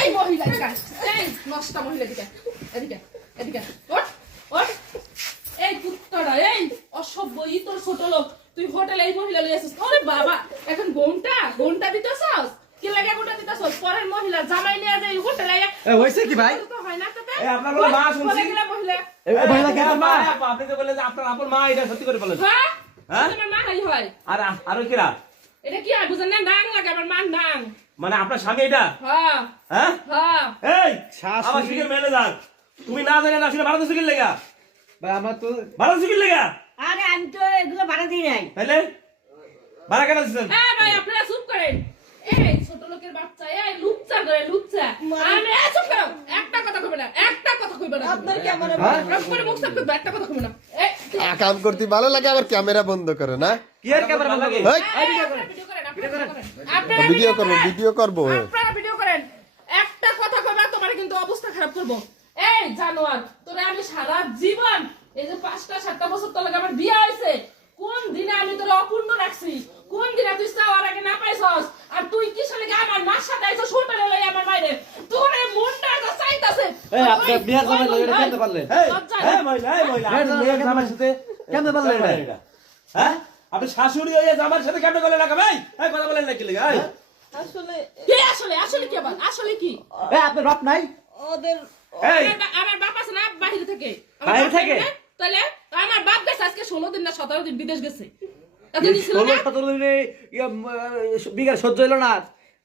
এই মহিলা এই নষ্ট মহিলা দিকে এদিকে এদিকে ওঠ ওঠ এই কুত্তাটা এই অসভ্য ই তোর ছোট লোক তুই হোটেলে এই মহিলা লই আসিস ওরে বাবা এখন ঘন্টা দিতেছস কি লাগে ঘন্টা দিতেছস পরের মহিলা জামাই নিয়ে যাই হোটেলে এ হইছে কি ভাই তো হয় না তোতে এ আপনার বলে মা শুনছি মহিলা এই মহিলা কেন মা আপনি তো বললেন যে আপনার আপন মা এটা সত্যি করে বলেন হ্যাঁ হ্যাঁ তোমার মা নাই হয় আর কিরা এটা কি আর বুঝেন না নাং লাগে আমার মা নাং মানে আপনার স্বামী এটা হ্যাঁ হ্যাঁ হ্যাঁ এই আমার শিখের ম্যানেজার তুমি না জানেন আসলে ভাড়া দিছিস কি লাগা ভাই আমার তো ভাড়া দিছিস কি লাগা আরে আমি তো এগুলো ভাড়া দিই নাই তাইলে ভাড়া কেন দিছেন হ্যাঁ ভাই আপনারা চুপ করেন এই ছোট লোকের বাচ্চা এই লুচ্চা করে লুচ্চা আমি চুপ করো একটা কথা কইবে না একটা কথা কইবে না আপনার কি আমার রক করে মুখ সাফ করবে একটা কথা কইবে না এই কাম করতে ভালো লাগে আবার ক্যামেরা বন্ধ করে না কি আর ক্যামেরা বন্ধ করে ভিডিও করবো ভিডিও করবো আপনারা ভিডিও করেন একটা কথা কইবে তোমার কিন্তু অবস্থা খারাপ করব এই জানোয়ার তোরে আমি সারা জীবন এই যে 5টা 7টা বছর তো লাগে আমার বিয়ে হইছে কোন দিনে আমি তোরে অপূর্ণ রাখছি কোন দিনে তুই চাওয়ার আগে না পাইছস আর তুই কি সালে আমার মার সাথে আইছস হোটেলে লই আমার বাইরে তোরে মনটা তো চাইতাছে এই আপনি বিয়ে করবেন এটা কেন পারলেন এই মহিলা আপনি জামার সাথে কেন পারলেন এটা হ্যাঁ আপনি শাশুড়ি হয়ে জামার সাথে কেন গলে লাগা ভাই এই কথা বলেন না কি লাগা এই আসলে কি আবার আসলে কি এই আপনার বাপ নাই ওদের এই আমার বাপ আছে না বাইরে থেকে বাইরে থেকে? তাহলে আমার বাপ গেছে আজকে 16 দিন না 17 দিন বিদেশ গেছে এতদিন ছিল না 16-17 দিনে বিঘা সহ্য হইল না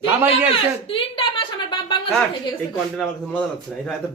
জামাই নিয়ে আসছেন 3টা মাস আমার বাপ বাংলাদেশে থেকে গেছে এই কন্টেন্ট আমার কাছে মজা লাগছে না এটা এত